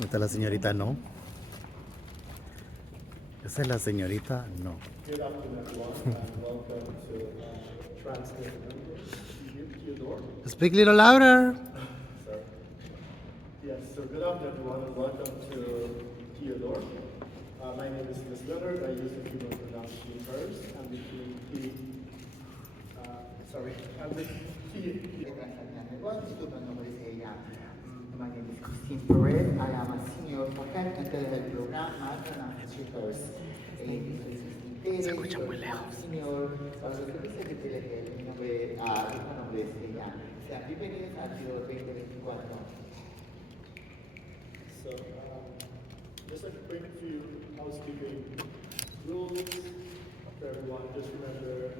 ¿Está la señorita? No. Esa es la señorita. No. Good afternoon, everyone, and welcome to Transnet Theodore. Speak a little louder. Sorry. Yes, so good afternoon, everyone, and welcome to Theodore. My name is Ms. Leonard. I use the female pronoun she, hers, and the he, and the he. My name is Christine Perez. I am a senior faculty del programa Translators. Se escucha muy lejos. Senior, para los que dicen que mi nombre, mi nombre es ella. Sean bienvenidos al Tío 2024. So, just a quick few housekeeping rules for everyone. Just remember,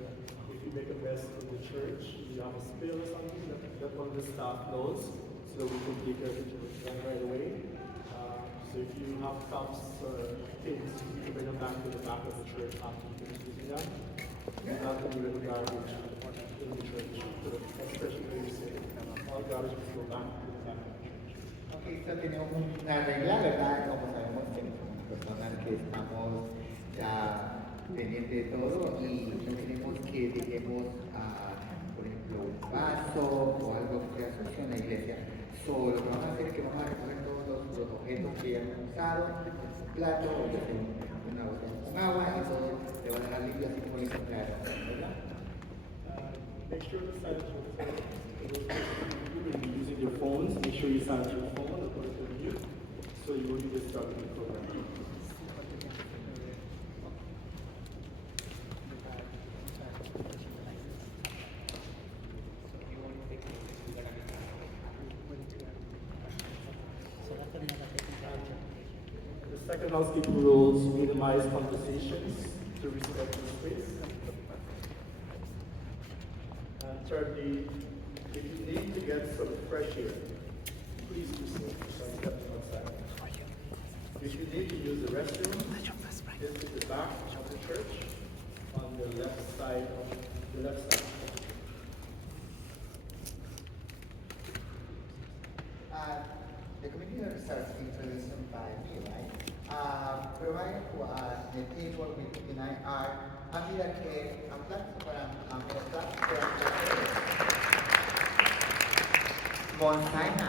if you make a mess in the church, you have a spill or something, let one of the staff knows, so we can take care of it right away. So if you have cups or things, you can bring them back to the back of the church after you finish using them. You have to do the garbage in the church, especially when you say all garbage must go back to the back of the church. Ok, esto tenemos una regla, ¿verdad? Como sabemos que somos personas que estamos ya pendientes de todo y no queremos que dejemos, por ejemplo, un vaso o algo que asociación a la iglesia. So, lo que vamos a hacer es que vamos a recoger todos los objetos que ya hemos usado, un plato, una botella con agua, y todo se va a dejar limpio así como lo hizo claro, ¿verdad? Make sure to silence your phone. For those people who will be using your phones, make sure you silence your phone or put it on mute so you won't be disturbed in the program. The second housekeeping rules minimize conversations to respect the space. And thirdly, if you need to get some fresh air, please do so by stepping outside. If you need to use the restroom, this is the back of the church on the left side of the left side. The community research introduction by me, right? Provided the table with benign art, habida que aplauso para Montana.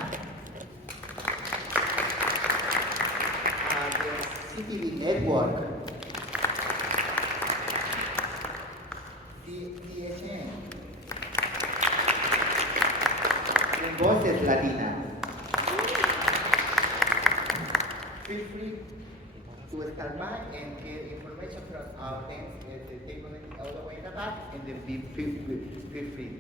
The CTV network. DHN. Voces Latina. Feel free to start by and get information from our things at the table all the way in the back and then feel free.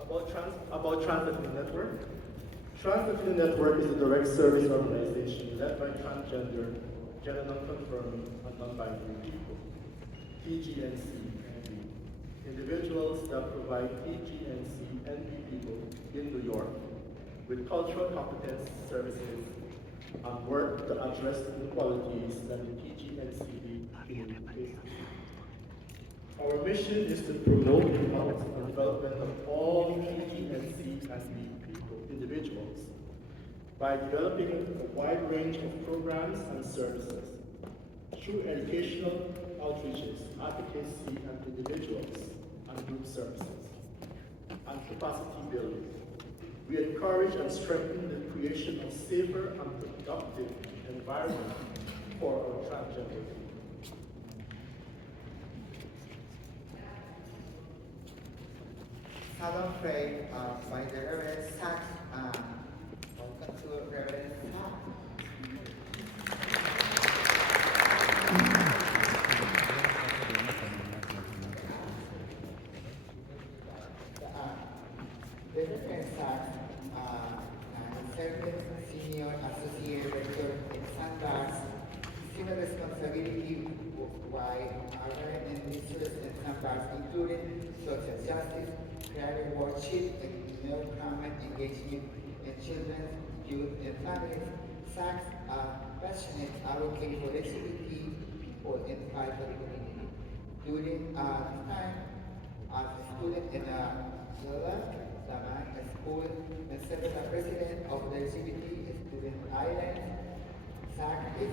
About Transnet Network. Transnet Network is a direct service organization led by transgender, gender non-confirming, and non-binary people, TGNC-NB, individuals that provide TGNC-NB people in New York with cultural competence services and work to address inequalities that the TGNCB community faces. Our mission is to promote the health and development of all TGNC and people, individuals, by developing a wide range of programs and services through educational outreaches, advocacy, and individuals and group services, and capacity building. We encourage and strengthen the creation of safer and productive environment for our transgender people. Salon Faith by the Reverend Sachs. Welcome to Reverend Sachs. The Reverend Sachs, Service Senior Associate Director in Sandbox, senior responsibility wide other ministries in Sandbox, including social justice, creative worship, and empowerment engagement in children, youth, and families. Sachs are passionate advocate for LGBT people in the community. During his time as a student in the Lamang School and serve as president of the LGBT Student Island. Zach is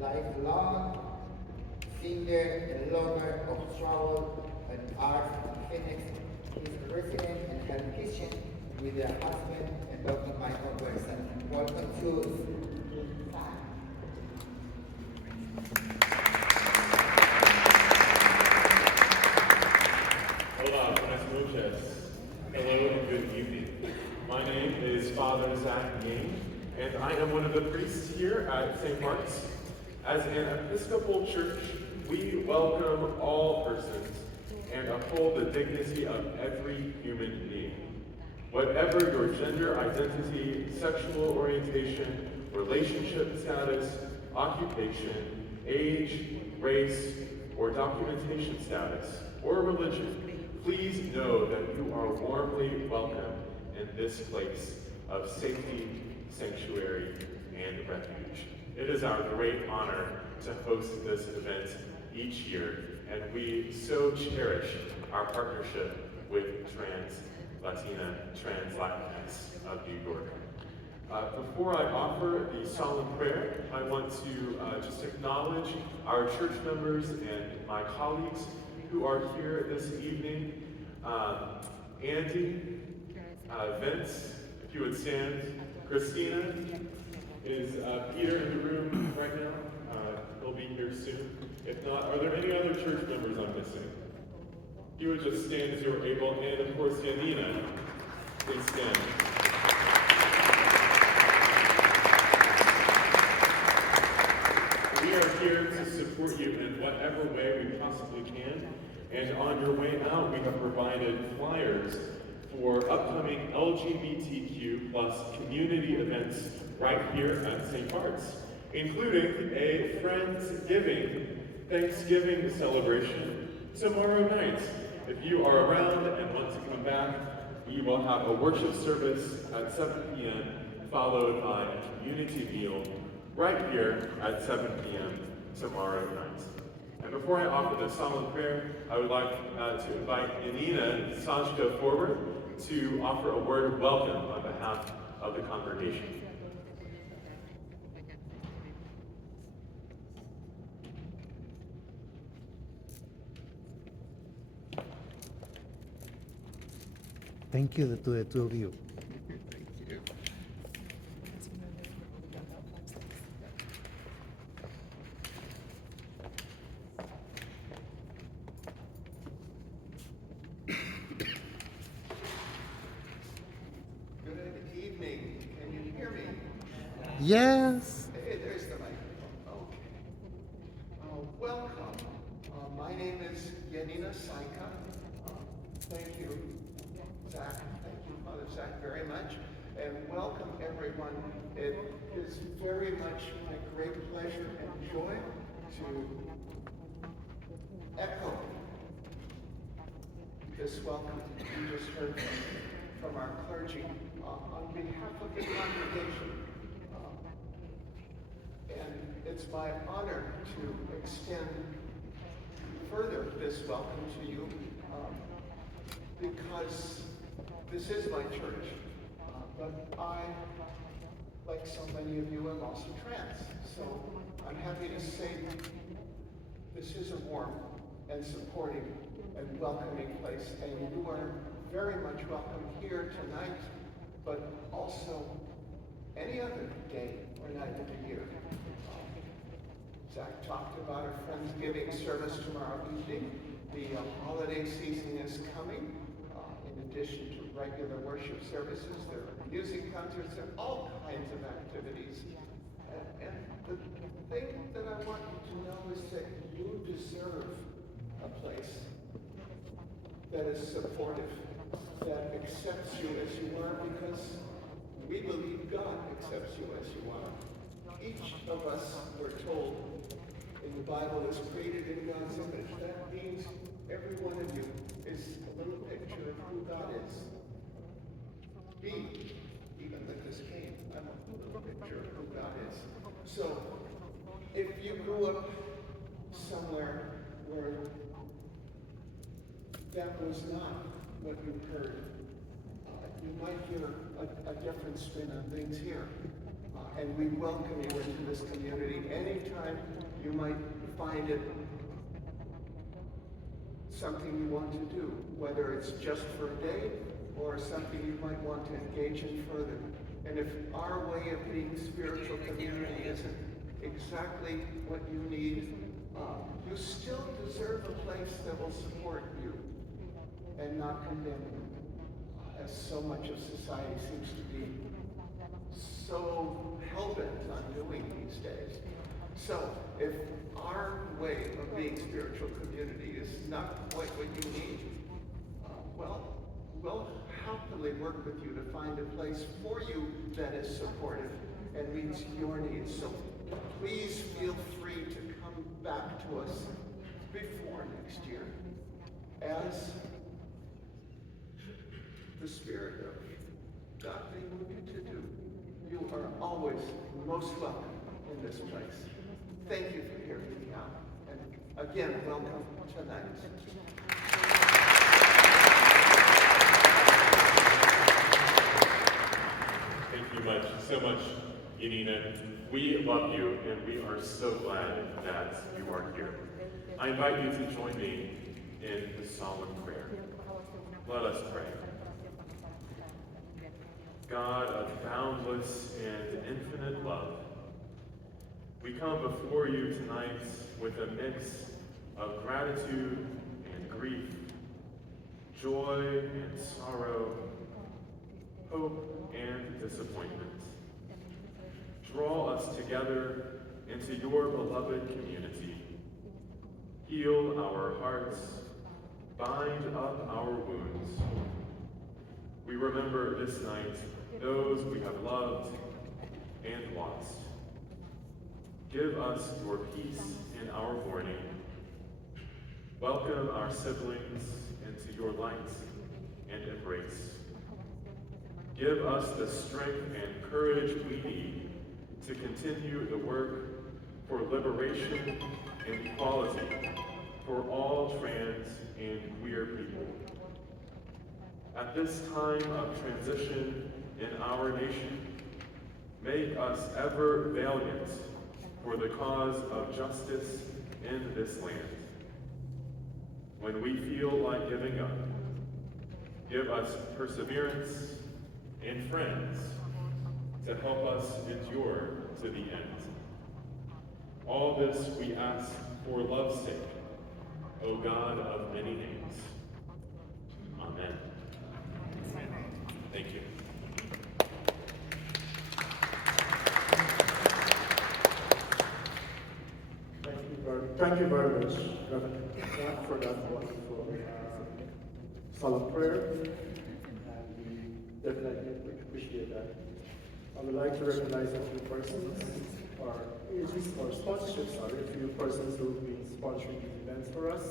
lifelong singer and lover of travel and art in Phoenix. He is a resident and health kitchen with her husband and Dr. Michael Wilson. Welcome to Zach. Hola, buenas noches. Hello and good evening. My name is Father Zach Yang, and I am one of the priests here at St. Mark's. As an Episcopal church, we welcome all persons and uphold the dignity of every human being. Whatever your gender identity, sexual orientation, relationship status, occupation, age, race, or documentation status, or religion, please know that you are warmly welcome in this place of safety, sanctuary, and refuge. It is our great honor to host this event each year, and we so cherish our partnership with Trans Latinx of New York. Before I offer the solemn prayer, I want to just acknowledge our church members and my colleagues who are here this evening. Andy, Vince, if you would stand. Christina, is Peter in the room right now? He'll be here soon. If not, are there any other church members I'm missing? If you would just stand as you're able, and of course, Yanina, please stand. We are here to support you in whatever way we possibly can. And on your way out, we have provided flyers for upcoming LGBTQ plus community events right here at St. Bart's, including a Friendsgiving, Thanksgiving celebration tomorrow night. If you are around and want to come back, we will have a worship service at 7 p.m. followed by a community meal right here at 7 p.m. tomorrow night. And before I offer the solemn prayer, I would like to invite Yanina Sajka forward to offer a word of welcome on behalf of the congregation. Thank you to the two of you. Good evening. Can you hear me? Yes. Hey, there's the microphone. Okay. Welcome. My name is Yanina Saika. Thank you, Zach. Thank you, Father Zach, very much. And welcome, everyone. It is very much my great pleasure and joy to echo this welcome you just heard from our clergy on behalf of the congregation. And it's my honor to extend further this welcome to you because this is my church. But I, like so many of you, am also trans. So I'm happy to say this is a warm and supporting and welcoming place. And you are very much welcome here tonight, but also any other day or night of the year. Zach talked about our Friendsgiving service tomorrow evening. The holiday season is coming. In addition to regular worship services, there are music concerts and all kinds of activities. And the thing that I want you to know is that you deserve a place that is supportive, that accepts you as you are, because we believe God accepts you as you are. Each of us, we're told, in the Bible is created in God's image. That means every one of you is a little picture of who God is. Me, even Lucas Kane, I'm a little picture of who God is. So, if you grew up somewhere where that was not what you heard, you might hear a different spin on things here. And we welcome you into this community. Anytime you might find it something you want to do, whether it's just for a day or something you might want to engage in further. And if our way of being spiritual community isn't exactly what you need, you still deserve a place that will support you and not condemn you, as so much of society seems to be so hell-bent on doing these days. So if our way of being spiritual community is not quite what you need, well, we'll happily work with you to find a place for you that is supportive and meets your needs. So please feel free to come back to us before next year as the Spirit of God may move you to do. You are always most welcome in this place. Thank you for hearing me out. And again, welcome tonight. Thank you so much, Yanina. We love you, and we are so glad that you are here. I invite you to join me in the solemn prayer. Let us pray. God of boundless and infinite love, we come before you tonight with a mix of gratitude and grief, joy and sorrow, hope and disappointment. Draw us together into your beloved community. Heal our hearts, bind up our wounds. We remember this night those we have loved and lost. Give us your peace in our mourning. Welcome our siblings into your light and embrace. Give us the strength and courage we need to continue the work for liberation and equality for all trans and queer people. At this time of transition in our nation, make us ever valiant for the cause of justice in this land. When we feel like giving up, give us perseverance and friends to help us endure to the end. All this we ask for love's sake, O God of many names. Amen. Thank you. Thank you very much, Reverend Jack, for that wonderful solemn prayer. And we definitely appreciate that. I would like to recognize a few persons, or agents, or sponsorships, a few persons who have been sponsoring these events for us.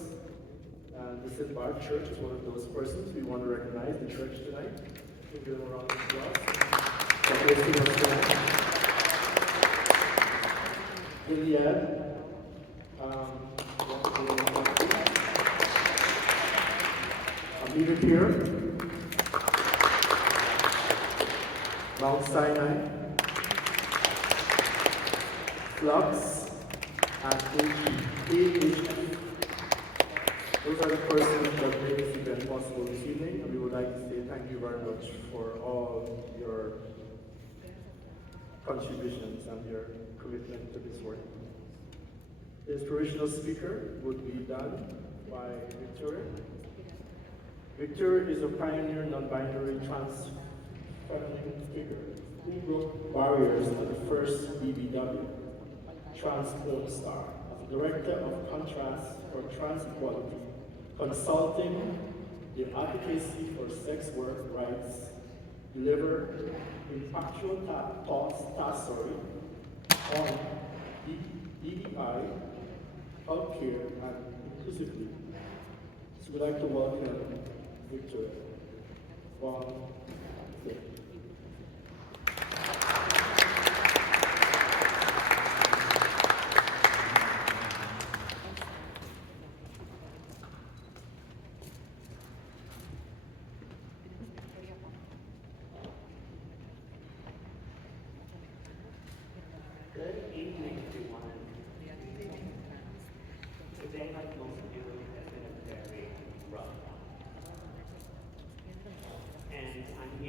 And the St. Barb Church is one of those persons. We want to recognize the church tonight. Give them a round of applause for hosting us tonight. Gilead, Amelia Pier, Mount Sinai, Flux, and AHF. Those are the persons that made this event possible this evening, and we would like to say thank you very much for all your contributions and your commitment to this work. The inspirational speaker would be done by Victoria. Victoria is a pioneer non-binary trans feminine figure who broke barriers to the first BBW, Trans Film Star, as Director of Contrast for Trans Equality, consulting the advocacy for sex work rights, deliver impactful thoughts on DEI, healthcare, and inclusively. So we'd like to welcome Victoria.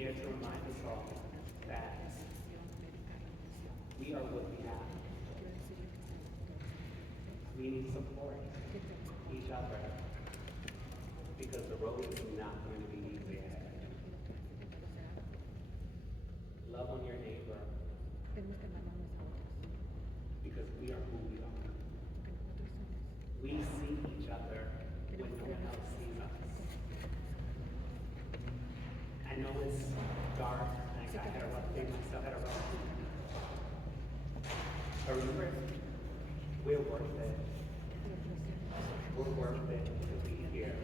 here to remind us all that we are what we have. We need to support each other because the road is not going to be easy ahead. Love on your neighbor because we are who we are. We see each other when no one else sees us. I know it's dark, and I had a rough day myself, had a rough day. But remember, we're worth it. We're worth it to be here.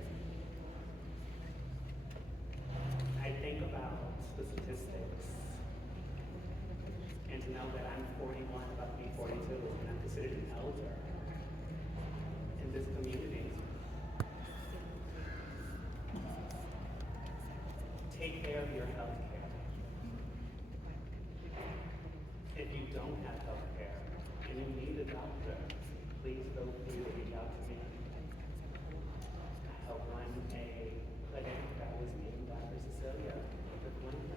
I think about the statistics and to know that I'm 41, about to be 42, and I'm considered an elder in this community. Take care of your health care. If you don't have health care and you need a doctor, please feel free to reach out to me. I help run a clinic that was named after Cecilia, the Clinic.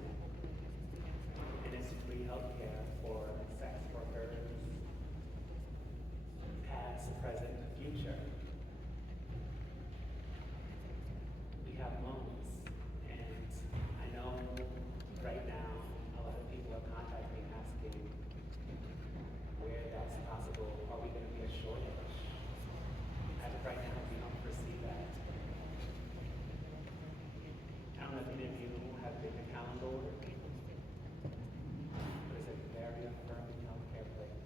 And it's free health care for sex workers, past, present, future. We have loans, and I know right now a lot of people are contacting asking where that's possible. Are we going to be a shortage? As of right now, we don't foresee that. I don't know if any of you have been to Calendar, but it's a very affirming healthcare place.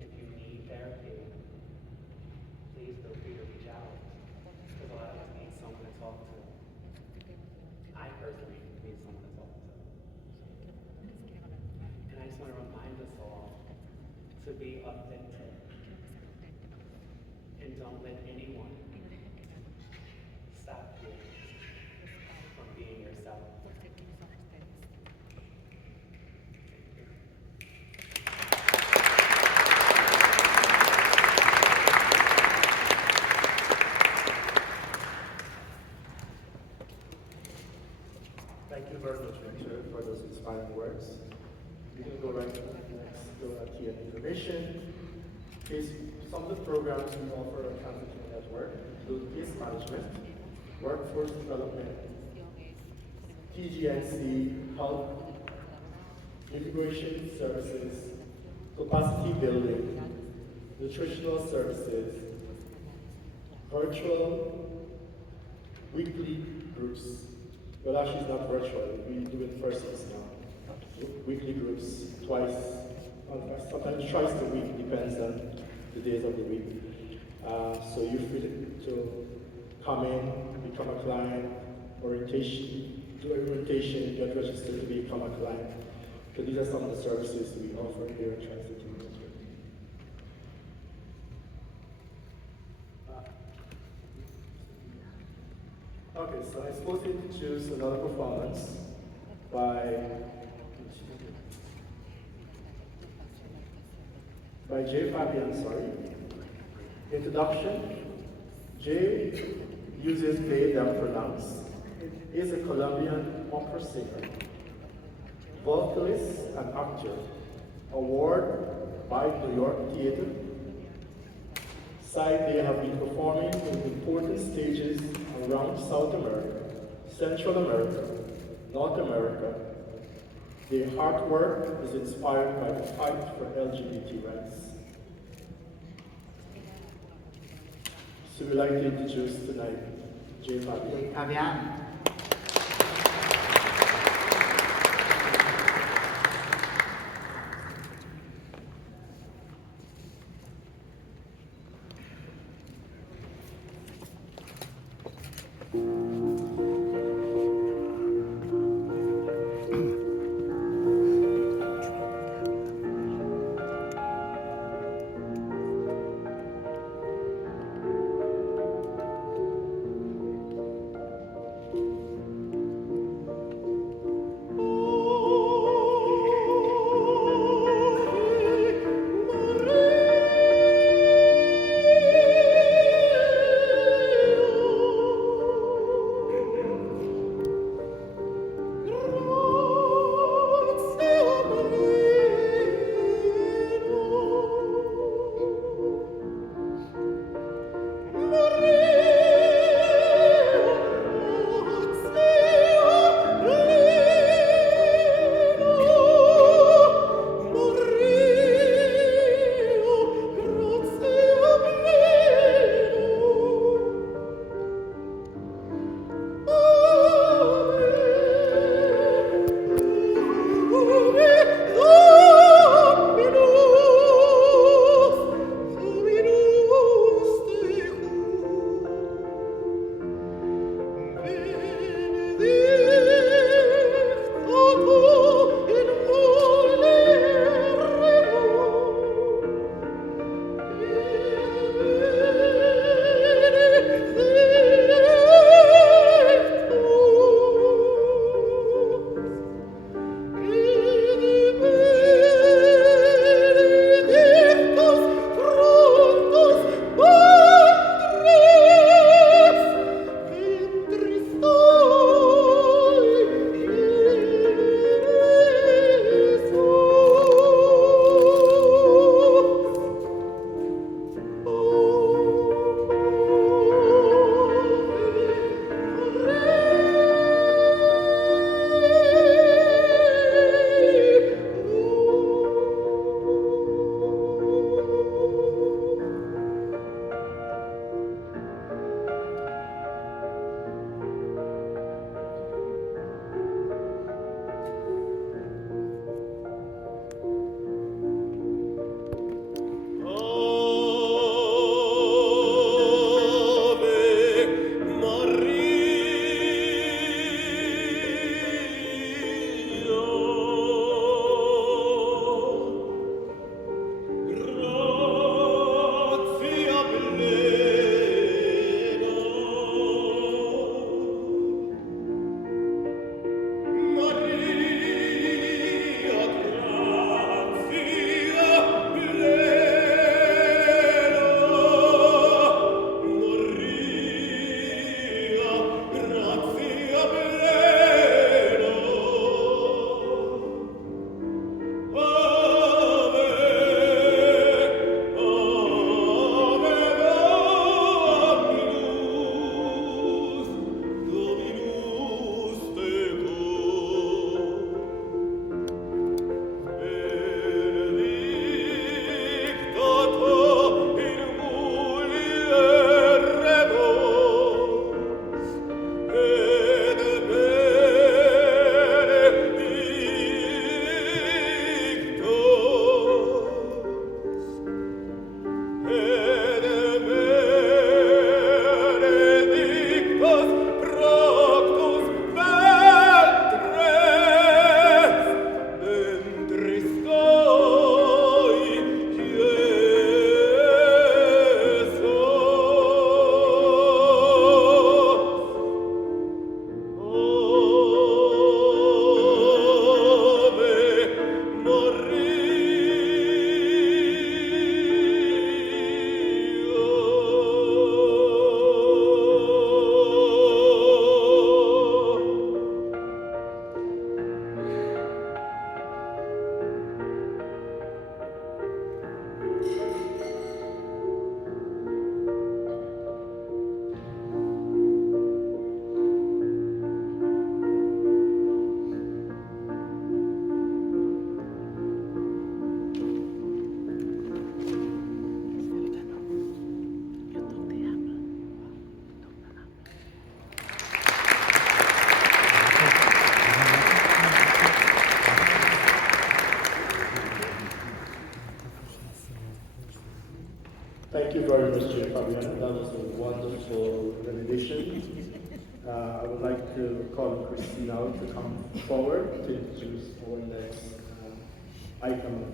If you need therapy, please feel free to reach out, because a lot of us need someone to talk to. I personally need someone to talk to. And I just want to remind us all to be authentic and don't let anyone stop you from being yourself. Thank you very much, Victor, for those inspiring words. We can go right to the next, go to information. Case, some of the programs we offer at Kansas County Network include case management, workforce development, TGNC, health, immigration services, capacity building, nutritional services, virtual weekly groups. Well, actually, it's not virtual. We do it in persons now. Weekly groups, twice, sometimes twice a week, depends on the days of the week. So you're free to come in, become a client, orientation, do orientation, get registered to become a client. So these are some of the services we offer here at Tri-City Ministry. Okay, so I'm supposed to introduce another performance by Jay Fabian, sorry. Introduction. Jay uses they, them pronouns. He is a Colombian opera singer, vocalist, and actor. Award by New York Theater. They have been performing in important stages around South America, Central America, North America. Their hard work is inspired by the fight for LGBT rights. So we'd like to introduce tonight Jay Fabian. Fabian. would like to call Christina out to come forward to introduce our next item.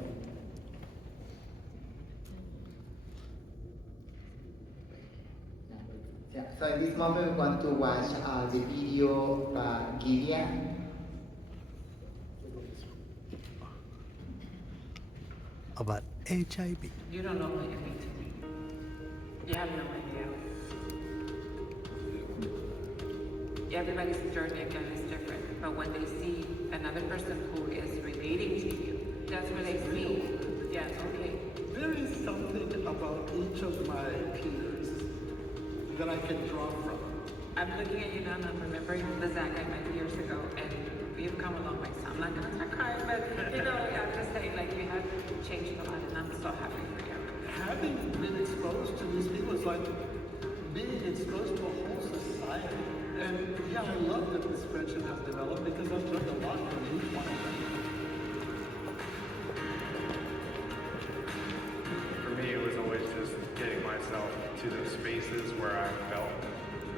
Yeah, so in this moment we want to watch the video by Gideon. About HIV. You don't know what you mean to me. You have no idea. Everybody's journey again is different, but when they see another person who is relating to you, that's what they see. Yeah, okay. There is something about each of my peers that I can draw from. I'm looking at you now and I'm remembering the Zach I met years ago, and you've come a long way. So I'm not gonna start crying, but I'm just saying, like, you have changed a lot, and I'm so happy for you. Having been exposed to these people is like being exposed to a whole society. And yeah, I love that this friendship has developed because I've learned a lot from each one of them. For me, it was always just getting myself to those spaces where I felt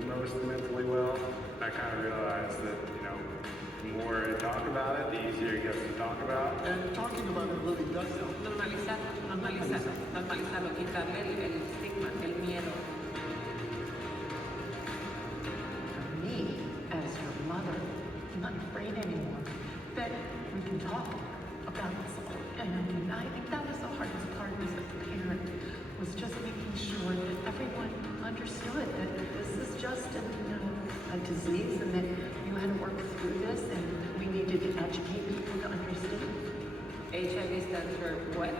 the most mentally well. I kind of realized that, the more I talk about it, the easier it gets to talk about. And talking about it really does help. Normalizarlo, quitarle el estigma, el miedo. For me, as your mother, I'm not afraid anymore that we can talk about this all. And I think that was the hardest part as a parent, was just making sure that everyone understood that this is just a disease and that you had to work through this and we needed to educate people to understand. HIV stands for what?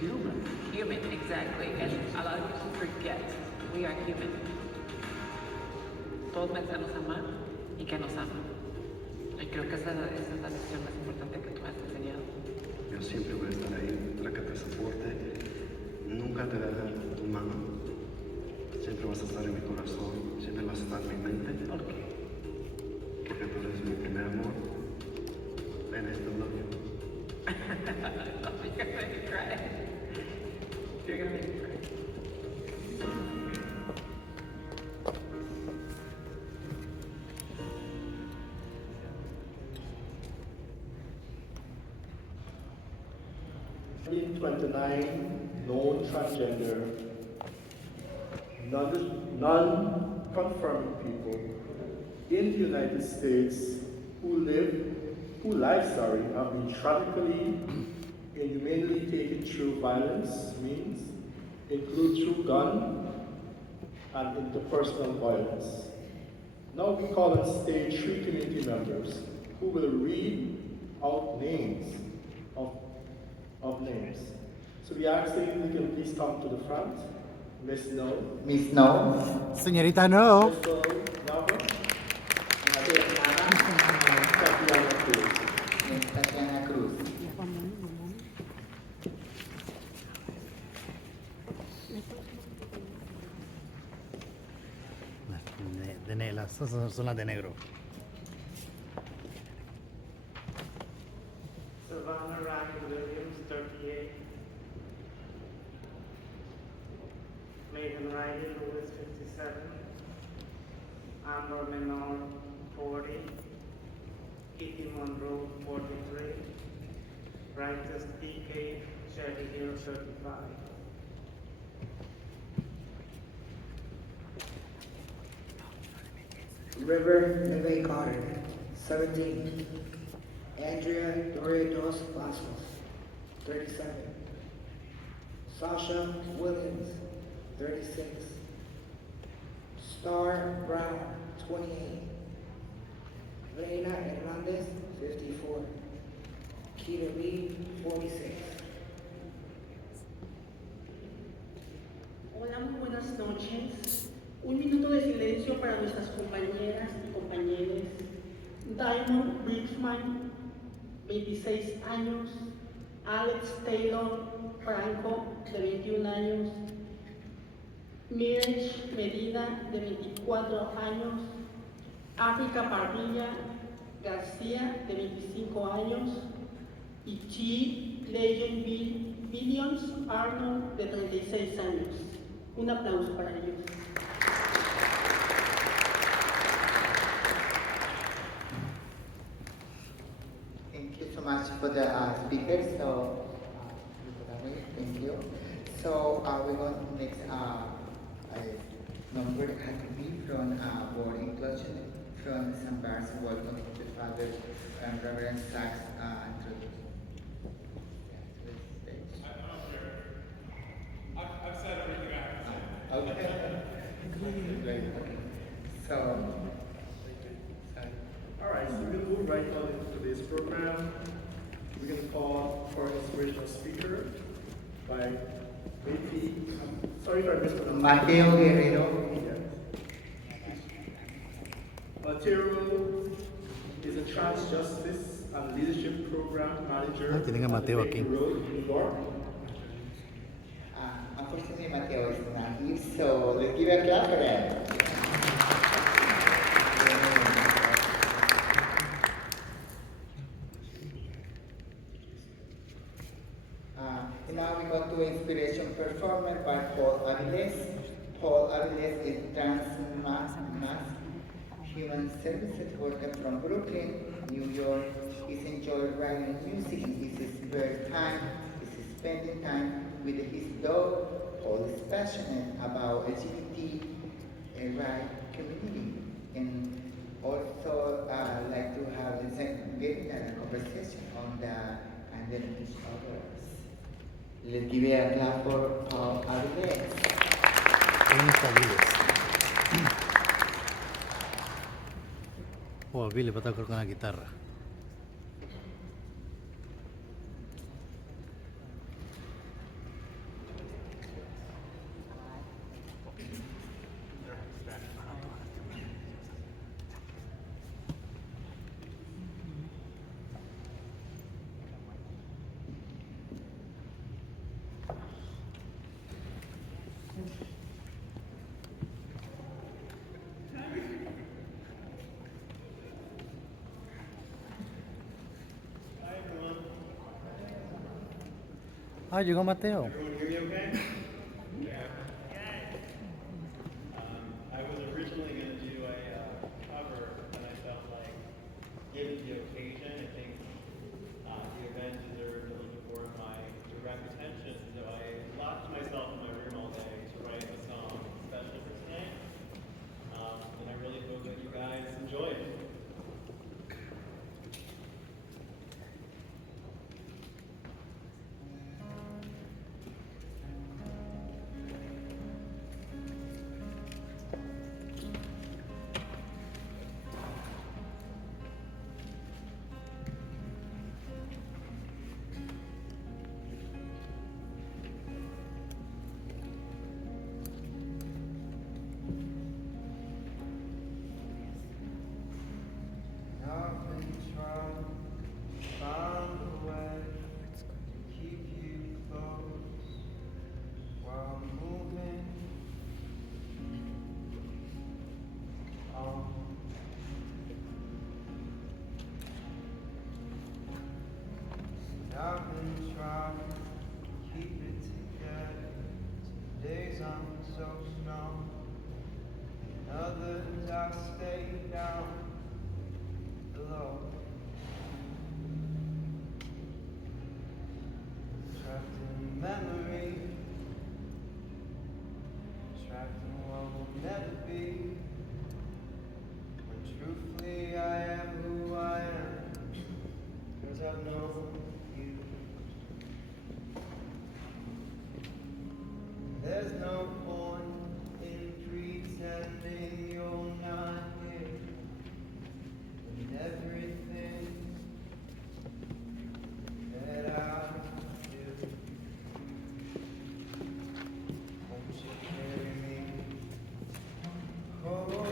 Human. Human, exactly. And a lot of people forget we are human. Todos merecen nos amar y que nos aman. Y creo que esa es la lección más importante que tú has enseñado. Yo siempre voy a estar ahí para que te soporte. Nunca te dejaré tu mano. Siempre vas a estar en mi corazón. Siempre vas a estar en mi mente. ¿Por qué? Porque tú eres mi primer amor. And I still love you. You're gonna make me cry. You're gonna make me cry. In 29 known transgender, non-confirming people in the United States whose lives have been tragically, inhumanely taken through violence means, include through gun and interpersonal violence. Now we call on stage 3 community members who will read out names of names. So we ask that you can please come to the front. Miss No, Miss No, Señorita, no. Crystal Nava, Tatiana Cruz. Miss Tatiana Cruz. Las son las de negro. Savannah Ryan Williams, 38. Megan Riley Lewis, 57. Amber Menor, 40. Kitty Monroe, 43. Brightest DK, Shelly Hill, 35. River Neve Carter, 17. Andrea Doritos Vasquez, 37. Sasha Williams, 36. Star Brown, 28. Reina Hernandez, 54. Keita Lee, 46. Hola, muy buenas noches. Un minuto de silencio para nuestras compañeras y compañeros. Diamond Bridgman, 26 años. Alex Taylor Franco, de 21 años. Mirage Medina, de 24 años. África Parrilla García, de 25 años. Y G. Legend Billions Arnold, de 36 años. Un aplauso para ellos. much for the speakers. So, thank you. So we're going to next number academy from World Inclusion from St. Bart's. Welcome to the Father and Reverend Sachs introduction. I've said everything I have to say. Okay. So, All right, so we're going to move right on into today's program. We're going to call for an inspirational speaker by sorry if I mispronounced. Mateo Guerrero. Mateo is a trans justice and leadership program manager tienen a Mateo at the aquí. Baker Road in New York. Unfortunately, Mateo is not here, so let's give a clap for him. And now we go to inspiration performance by Paul Aviles. Paul Aviles is trans mass human services worker from Brooklyn, New York. He's enjoyed writing music in his spare time. He's spending time with his dog. Paul is passionate about LGBT right community and also like to have getting a conversation on the identity of others. Let's give a clap for Paul Aviles. Oh, Billy va a tocar con la guitarra. Ah, llegó Mateo. Everyone hear me okay? Yeah. I was originally going to do a cover, but I felt like, given the occasion, I think the event deserved a little bit more of my direct attention, so I locked myself in my room all day to write a song special for tonight, and I really hope that you guys enjoy it. I've been trying to keep it together. Some days I'm so strong, and others I stay down below. Trapped in memory, trapped in what will never be. When truthfully I am who I am, 'cause I've known you. There's no point in pretending you're not here when everything that I do. Won't you carry me home?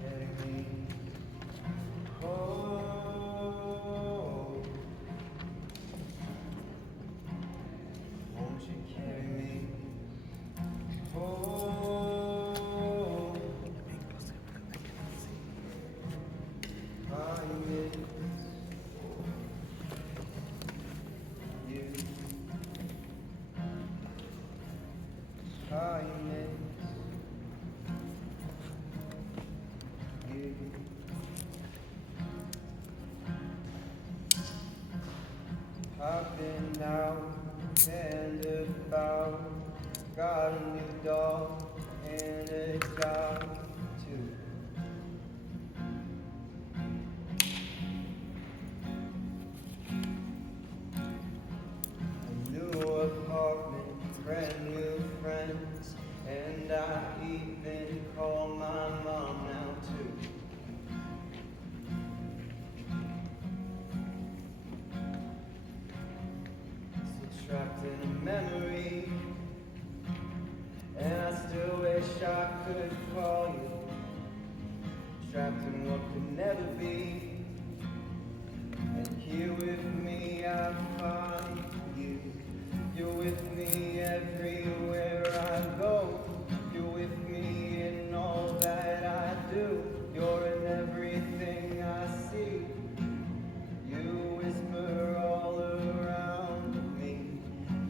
Carry me home. Won't you carry me home? I miss you. I miss found, got a new dog and a job too. A new apartment, brand new friends, and I even call my mom now too. Still trapped in a memory, and I still wish I could call you. Trapped in what could never be, and here with me I find you. You're with me everywhere I go. You're with me in all that I do. You're in everything I see. You whisper all around me.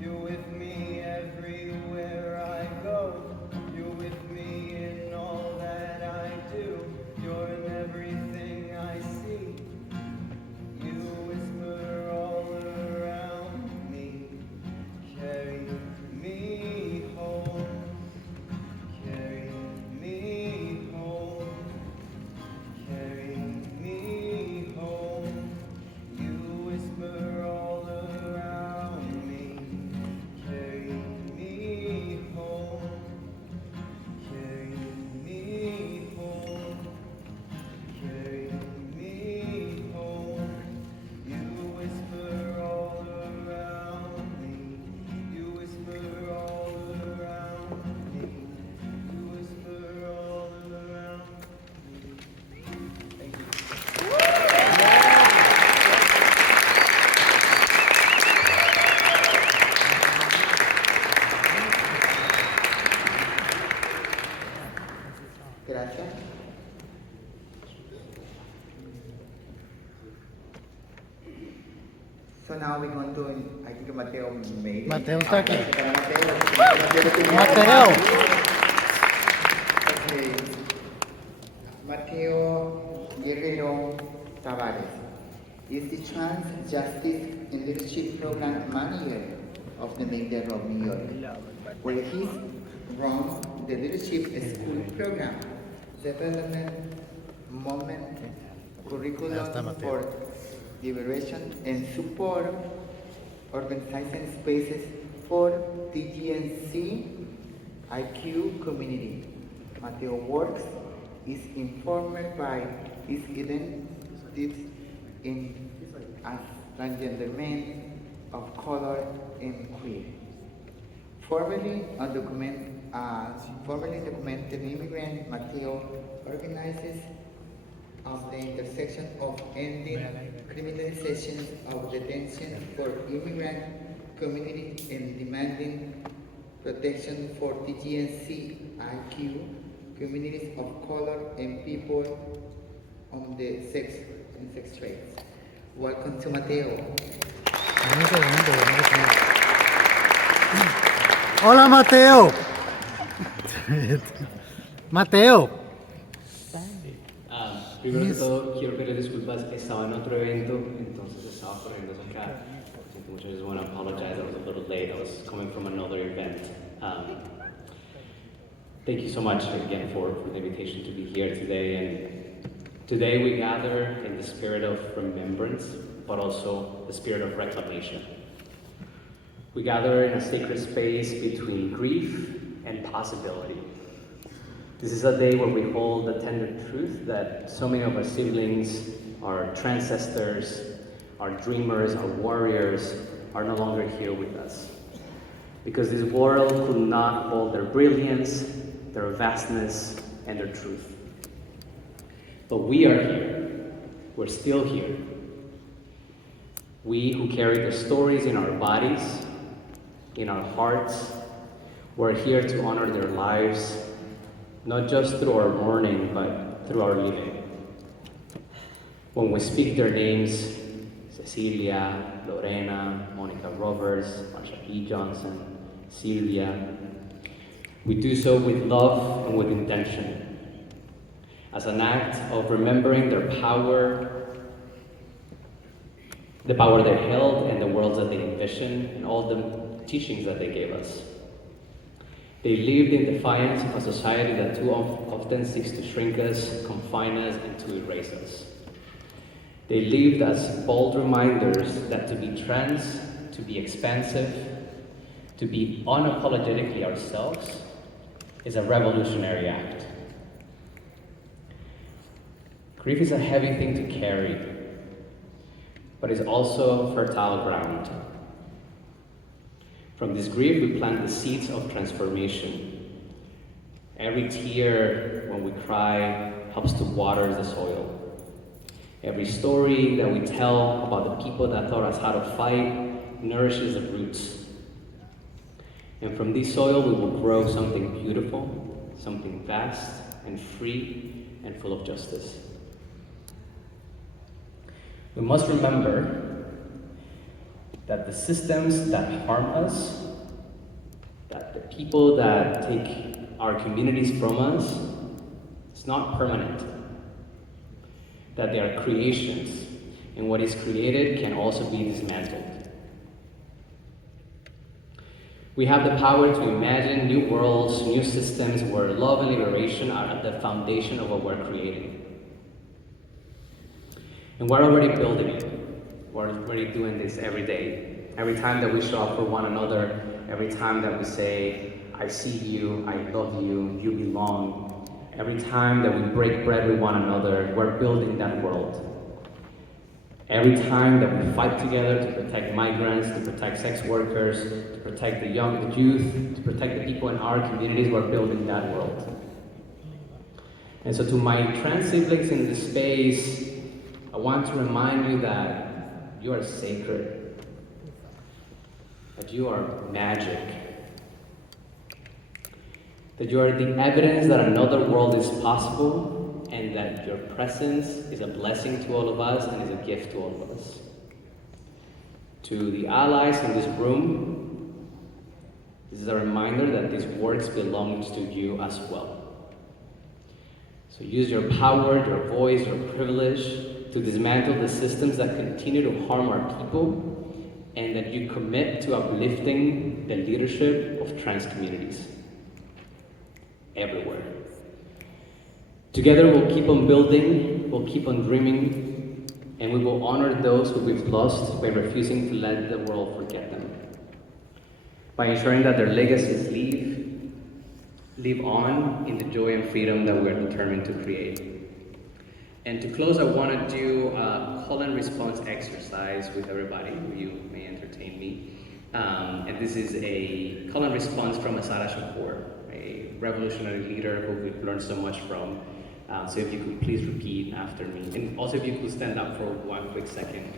You're with me everywhere I go. You're with me in all that I do. You're in everything I see. You whisper all around me. Carry me home. Carry me home. Carry me home. You whisper all around me. Carry me home. Carry me home. Carry me home. You whisper all around me. You whisper all around me. You whisper all around me. Thank you. Gracias. So now we're going to, I think Mateo made it. Mateo está aquí. Mateo. Mateo. Okay. Mateo Guerrero Tavares is the Trans Justice and Leadership Program Manager of the Mayor of New York, where he's run the Leadership School Program, Development Moment Curriculum for Liberation and Support Organizing Spaces for TGNC IQ Community. Mateo works is informed by his identities in as transgender man of color and queer. Formerly documented immigrant, Mateo organizes of the intersection of ending criminalization of detention for immigrant community and demanding protection for TGNC IQ communities of color and people on the sex traits. Welcome to Mateo. Hola, Mateo. Mateo. Primero que todo, quiero pedir disculpas. Estaba en otro evento, entonces estaba corriendo hacia acá. Siento mucho, I just want to apologize. I was a little late. I was coming from another event. Thank you so much again for the invitation to be here today. And today we gather in the spirit of remembrance, but also the spirit of reclamation. We gather in a sacred space between grief and possibility. This is a day where we hold the tender truth that so many of our siblings, our ancestors, our dreamers, our warriors are no longer here with us. Because this world could not hold their brilliance, their vastness, and their truth. But we are here. We're still here. We who carry their stories in our bodies, in our hearts, we're here to honor their lives, not just through our mourning, but through our living. When we speak their names, Cecilia, Lorena, Monica Roberts, Marsha P. Johnson, Sylvia, we do so with love and with intention, as an act of remembering their power, the power they held and the worlds that they envisioned, and all the teachings that they gave us. They lived in defiance of a society that too often seeks to shrink us, confine us, and to erase us. They lived as bold reminders that to be trans, to be expansive, to be unapologetically ourselves is a revolutionary act. Grief is a heavy thing to carry, but it's also fertile ground. From this grief, we plant the seeds of transformation. Every tear when we cry helps to water the soil. Every story that we tell about the people that taught us how to fight nourishes the roots. And from this soil, we will grow something beautiful, something vast and free and full of justice. We must remember that the systems that harm us, that the people that take our communities from us, it's not permanent. That they are creations, and what is created can also be dismantled. We have the power to imagine new worlds, new systems where love and liberation are at the foundation of what we're creating. And we're already building it. We're already doing this every day. Every time that we show up for one another, every time that we say, I see you, I love you, you belong. Every time that we break bread with one another, we're building that world. Every time that we fight together to protect migrants, to protect sex workers, to protect the young, the youth, to protect the people in our communities, we're building that world. And so to my trans siblings in this space, I want to remind you that you are sacred, that you are magic, that you are the evidence that another world is possible, and that your presence is a blessing to all of us and is a gift to all of us. To the allies in this room, this is a reminder that this work belongs to you as well. So use your power, your voice, your privilege to dismantle the systems that continue to harm our people, and that you commit to uplifting the leadership of trans communities everywhere. Together we'll keep on building, we'll keep on dreaming, and we will honor those who we've lost by refusing to let the world forget them. By ensuring that their legacies live on in the joy and freedom that we're determined to create. And to close, I want to do a call and response exercise with everybody. You may entertain me. And this is a call and response from Assata Shakur, a revolutionary leader who we've learned so much from. So if you could please repeat after me. And also if you could stand up for one quick second.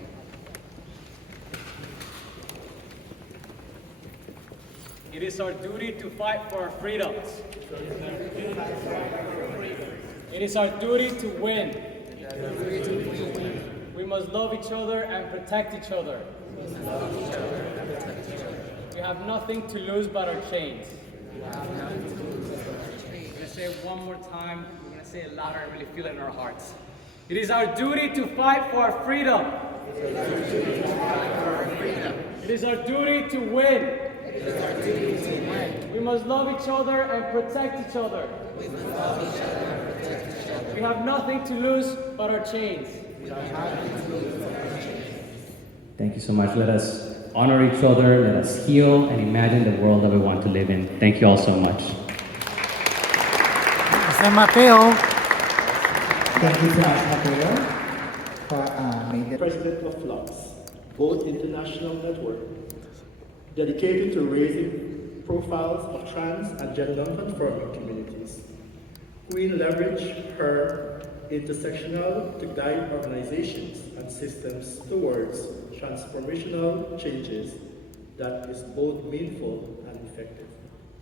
It is our duty to fight for our freedoms. It is our duty to win. We must love each other and protect each other. We have nothing to lose but our chains. I'm going to say it one more time. We're going to say it louder and really feel it in our hearts. It is our duty to fight for our freedom. It is our duty to win. We must love each other and protect each other. We have nothing to lose but our chains. Thank you so much. Let us honor each other, let us heal, and imagine the world that we want to live in. Thank you all so much. San Mateo. Thank you so much, Mateo, for making the President of Flux, both international network, dedicated to raising profiles of trans and gender non-conforming communities. Queen leveraged her intersectional to guide organizations and systems towards transformational changes that is both meaningful and effective.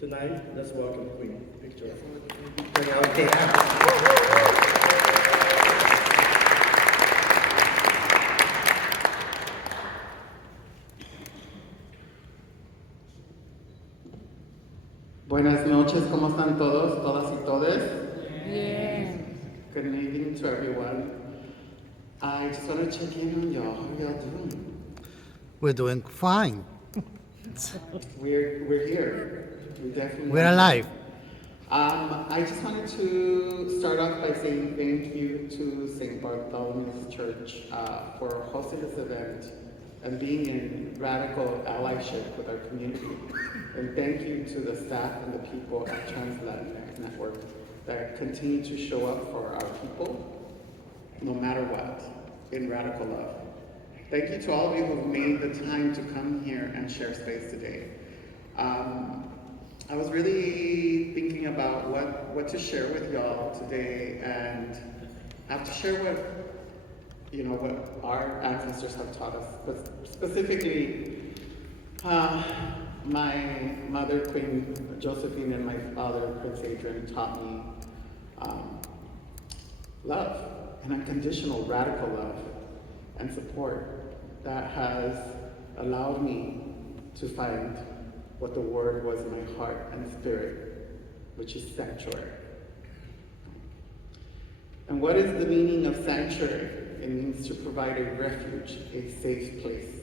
Tonight, let's welcome Queen. Picture. Buenas noches, ¿cómo están todos, todas y todes? Bien. Good evening to everyone. I just want to check in on y'all. How y'all doing? We're doing fine. We're here. We definitely We're alive. I just wanted to start off by saying thank you to St. Bartholomew's Church for hosting this event and being in radical allyship with our community. And thank you to the staff and the people at Trans-Latinx Network that continue to show up for our people, no matter what, in radical love. Thank you to all of you who've made the time to come here and share space today. I was really thinking about what to share with y'all today, and I have to share what our ancestors have taught us. But specifically, my mother, Queen Josephine, and my father, Prince Adrian, taught me love, and unconditional, radical love and support that has allowed me to find what the word was in my heart and spirit, which is sanctuary. And what is the meaning of sanctuary? It means to provide a refuge, a safe place.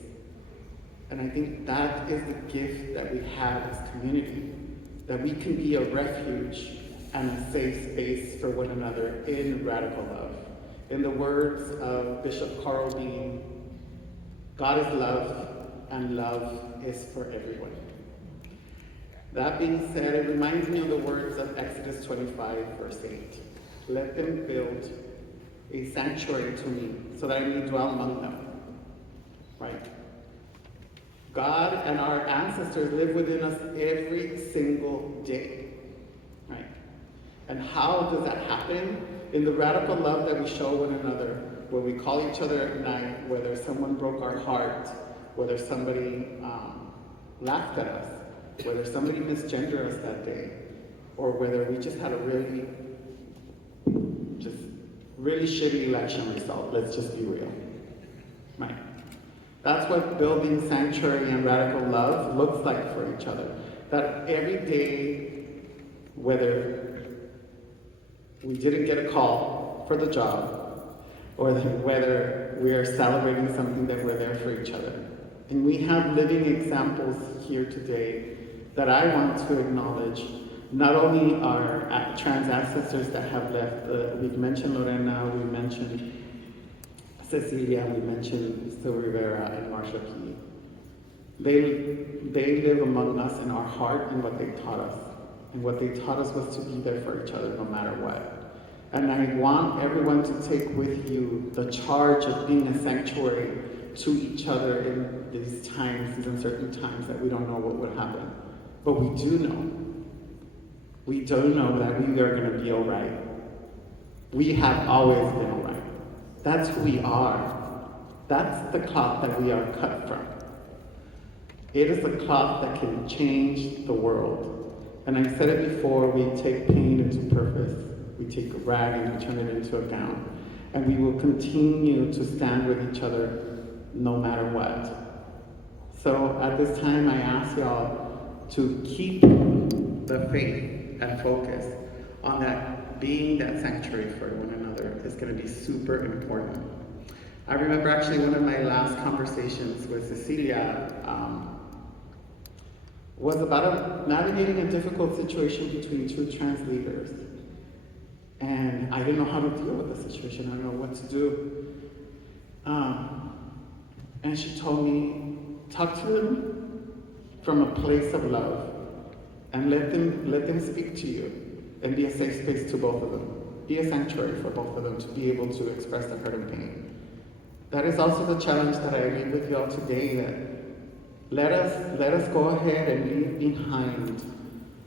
And I think that is the gift that we have as community, that we can be a refuge and a safe space for one another in radical love. In the words of Bishop Carl Dean, God is love, and love is for everyone. That being said, it reminds me of the words of Exodus 25, verse 8. Let them build a sanctuary to me so that I may dwell among them. Right? God and our ancestors live within us every single day. Right? And how does that happen? In the radical love that we show one another, when we call each other at night, whether someone broke our heart, whether somebody laughed at us, whether somebody misgendered us that day, or whether we just had a really shitty election result, let's just be real, right? That's what building sanctuary and radical love looks like for each other. That every day, whether we didn't get a call for the job, or whether we are celebrating something, that we're there for each other. And we have living examples here today that I want to acknowledge. Not only our trans ancestors that have left, we've mentioned Lorena, we mentioned Cecilia, we mentioned Sil Rivera and Marsha P. They live among us in our heart and what they taught us. And what they taught us was to be there for each other no matter what. And I want everyone to take with you the charge of being a sanctuary to each other in these times, these uncertain times that we don't know what would happen. But we do know. We do know that we are going to be all right. We have always been all right. That's who we are. That's the cloth that we are cut from. It is the cloth that can change the world. And I said it before, we take pain into purpose. We take a rag and we turn it into a gown. And we will continue to stand with each other no matter what. So at this time, I ask y'all to keep the faith and focus on that, being that sanctuary for one another is going to be super important. I remember actually one of my last conversations with Cecilia was about navigating a difficult situation between two trans leaders. And I didn't know how to deal with the situation. I didn't know what to do. And she told me, talk to them from a place of love and let them speak to you and be a safe space to both of them. Be a sanctuary for both of them to be able to express their hurt and pain. That is also the challenge that I leave with y'all today, that let us go ahead and leave behind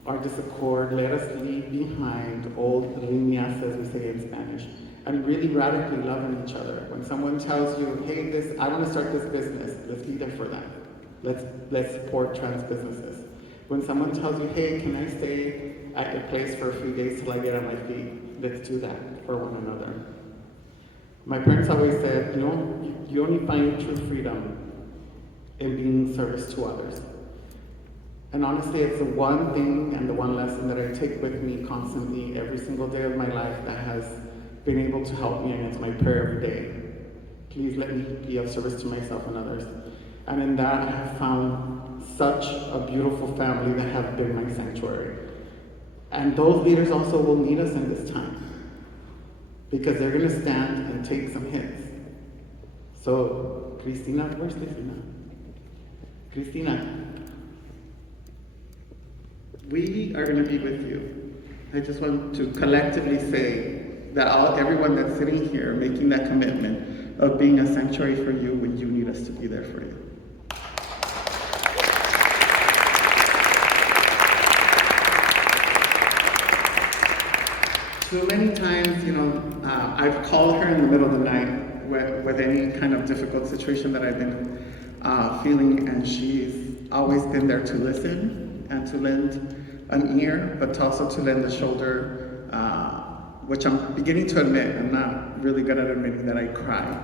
our discord. Let us leave behind old líneas, as we say in Spanish, and really radically loving each other. When someone tells you, hey, I want to start this business, let's be there for them. Let's support trans businesses. When someone tells you, hey, can I stay at your place for a few days till I get on my feet, let's do that for one another. My parents always said, you only find true freedom in being service to others. And honestly, it's the one thing and the one lesson that I take with me constantly every single day of my life that has been able to help me, and it's my prayer every day. Please let me be of service to myself and others. And in that, I have found such a beautiful family that have been my sanctuary. And those leaders also will need us in this time, because they're gonna stand and take some hits. So, Cristina, where's Cristina? Cristina, we are gonna be with you. I just want to collectively say that everyone that's sitting here making that commitment of being a sanctuary for you when you need us to be there for you. Too many times, I've called her in the middle of the night with any kind of difficult situation that I've been feeling, and she's always been there to listen and to lend an ear, but also to lend a shoulder, which I'm beginning to admit. I'm not really good at admitting that I cry,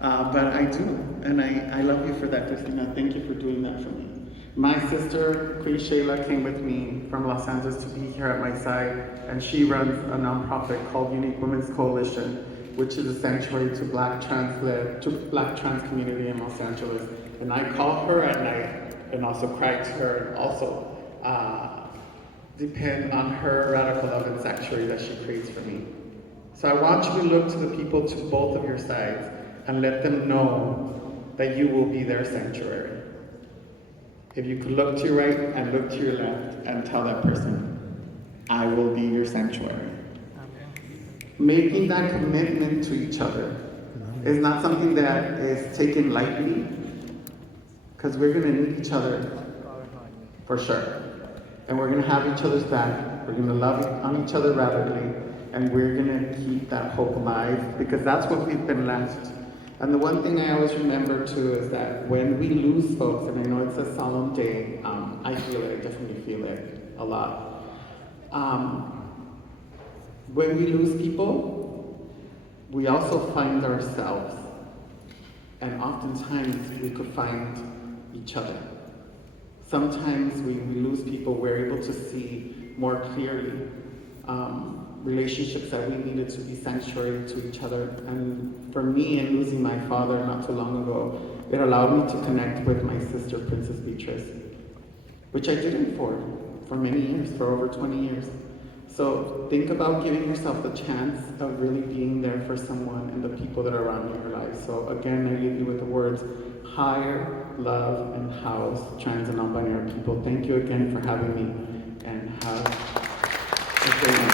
but I do, and I love you for that, Cristina. Thank you for doing that for me. My sister, Queen Shayla, came with me from Los Angeles to be here at my side, and she runs a nonprofit called Unique Women's Coalition, which is a sanctuary to Black trans community in Los Angeles. And I call her at night and also cry to her, and also depend on her radical love and sanctuary that she creates for me. So I want you to look to the people to both of your sides and let them know that you will be their sanctuary. If you could look to your right and look to your left and tell that person, I will be your sanctuary. Making that commitment to each other is not something that is taken lightly, because we're gonna need each other for sure. And we're gonna have each other's back, we're gonna love on each other radically, and we're gonna keep that hope alive, because that's what we've been left. And the one thing I always remember too is that when we lose folks, and I know it's a solemn day, I feel it, I definitely feel it a lot. When we lose people, we also find ourselves, and oftentimes we could find each other. Sometimes when we lose people, we're able to see more clearly relationships that we needed to be sanctuary to each other. And for me, in losing my father not too long ago, it allowed me to connect with my sister, Princess Beatrice, which I didn't for many years, for over 20 years. So think about giving yourself the chance of really being there for someone and the people that are around in your life. So again, I leave you with the words, hire, love, and house trans and non-binary people. Thank you again for having me, and have a great night.